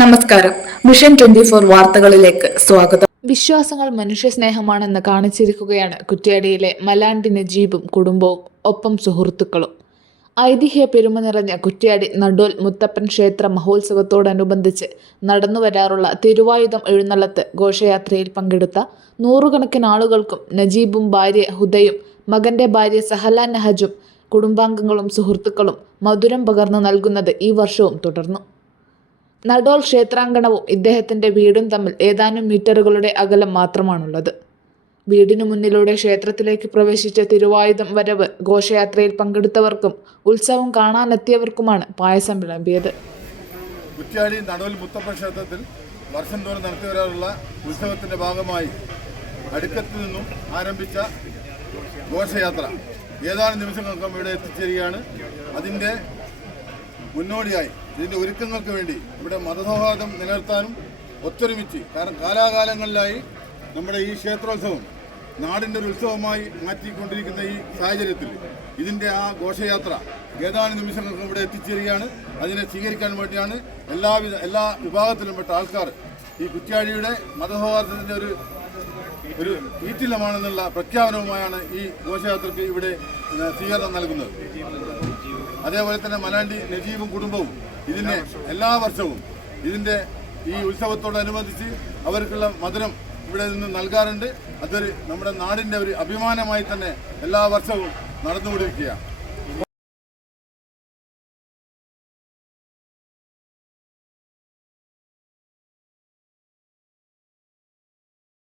നമസ്കാരം. Mission twenty four വാർത്തകളിലേക്ക് സ്വാഗതം. വിശ്വാസങ്ങൾ മനുഷ്യസ്നേഹമാണെന്ന് കാണിച്ചിരിക്കുകയാണ് കുറ്റ്യാടിയിലെ മലാണ്ടി നജീബും കുടുംബവും ഒപ്പം സുഹൃത്തുക്കളും. ഐതിഹ്യ പെരുമ നിറഞ്ഞ കുറ്റ്യാടി നടോൽ മുത്തപ്പൻ ക്ഷേത്ര മഹോത്സവത്തോടനുബന്ധിച്ച് നടന്നു വരാറുള്ള തിരുവായുധം എഴുന്നള്ളത്ത് ഘോഷയാത്രയിൽ പങ്കെടുത്ത നൂറുകണക്കിന് ആളുകൾക്കും നജീബും ഭാര്യ ഹുദയും മകന്റെ ഭാര്യ സഹല നഹജും കുടുംബാംഗങ്ങളും സുഹൃത്തുക്കളും മധുരം പകർന്നു നൽകുന്നത് ഈ വർഷവും തുടർന്നു. നടോൾ ക്ഷേത്രാങ്കണവും ഇദ്ദേഹത്തിന്റെ വീടും തമ്മിൽ ഏതാനും മീറ്ററുകളുടെ അകലം മാത്രമാണുള്ളത്. വീടിനു മുന്നിലൂടെ ക്ഷേത്രത്തിലേക്ക് പ്രവേശിച്ച തിരുവായുധം വരവ് ഘോഷയാത്രയിൽ പങ്കെടുത്തവർക്കും ഉത്സവം കാണാനെത്തിയവർക്കുമാണ് പായസം വിളമ്പിയത്. കുറ്റ്യാടി നടുവിൽ മുത്തപ്പ ക്ഷേത്രത്തിൽ വർഷം തോറും നടത്തി വരാറുള്ള ഉത്സവത്തിന്റെ ഭാഗമായി അടുക്കത്തു നിന്നും ആരംഭിച്ച ഘോഷയാത്ര. ഏതാനും നിമിഷങ്ങൾക്കും ഇവിടെ എത്തിച്ചേരുകയാണ്. അതിന്റെ മുന്നോടിയായി. ഇതിന്റെ ഒരുക്കങ്ങൾക്ക് വേണ്ടി ഇവിടെ മതസൗഹാർദ്ദം നിലനിർത്താനും ഒത്തൊരുമിച്ച് കാരണം കാലാകാലങ്ങളിലായി നമ്മുടെ ഈ ക്ഷേത്രോത്സവം നാടിന്റെ ഒരു ഉത്സവമായി മാറ്റിക്കൊണ്ടിരിക്കുന്ന ഈ സാഹചര്യത്തിൽ ഇതിന്റെ ആ ഘോഷയാത്ര ഏതാനും നിമിഷങ്ങൾക്ക് ഇവിടെ എത്തിച്ചേരുകയാണ്. അതിനെ സ്വീകരിക്കാൻ വേണ്ടിയാണ് എല്ലാവിധ എല്ലാ വിഭാഗത്തിലും പെട്ട ആൾക്കാർ ഈ കുറ്റ്യാഴിയുടെ മതസൗഹാർദ്ദത്തിന്റെ ഒരു ഒരു ഈറ്റില്ലമാണെന്നുള്ള പ്രഖ്യാപനവുമായാണ് ഈ ഘോഷയാത്രയ്ക്ക് ഇവിടെ സ്വീകരണം നൽകുന്നത്. അതേപോലെ തന്നെ മലാണ്ടി നജീബും കുടുംബവും ഇതിനെ എല്ലാ വർഷവും ഇതിന്റെ ഈ ഉത്സവത്തോടനുബന്ധിച്ച് അവർക്കുള്ള മധുരം ഇവിടെ നിന്ന് നൽകാറുണ്ട്. അതൊരു നമ്മുടെ നാടിന്റെ ഒരു അഭിമാനമായി തന്നെ എല്ലാ വർഷവും നടന്നുകൊണ്ടിരിക്കുകയാണ്.